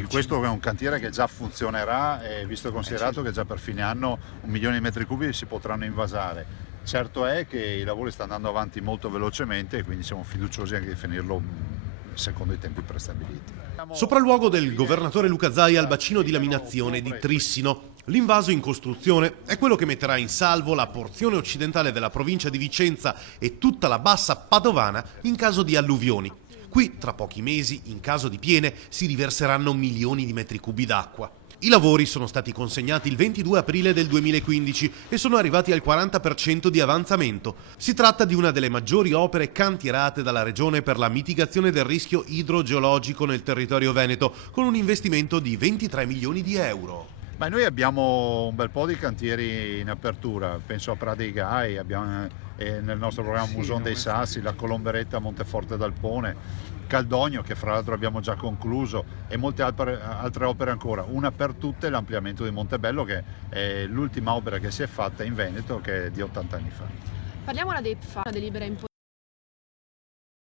Questo è un cantiere che già funzionerà, visto e considerato che già per fine anno 1 milione di metri cubi si potranno invasare. Certo è che i lavori stanno andando avanti molto velocemente e quindi siamo fiduciosi anche di finirlo secondo i tempi prestabiliti. Sopralluogo del governatore Luca Zaia al bacino di laminazione di Trissino. L'invaso in costruzione è quello che metterà in salvo la porzione occidentale della provincia di Vicenza e tutta la bassa padovana in caso di alluvioni. Qui, tra pochi mesi, in caso di piene, si riverseranno milioni di metri cubi d'acqua. I lavori sono stati consegnati il 22 aprile del 2015 e sono arrivati al 40% di avanzamento. Si tratta di una delle maggiori opere cantierate dalla Regione per la mitigazione del rischio idrogeologico nel territorio veneto, con un investimento di 23 milioni di euro. Ma noi abbiamo un bel po' di cantieri in apertura, penso a Pradegai, abbiamo nel nostro programma Muson dei Sassi, la Colomberetta a Monteforte d'Alpone, Caldogno che fra l'altro abbiamo già concluso e molte altre opere ancora. Una per tutte l'ampliamento di Montebello, che è l'ultima opera che si è fatta in Veneto, che è di 80 anni fa. Parliamo ora dei PFA, delibera importante.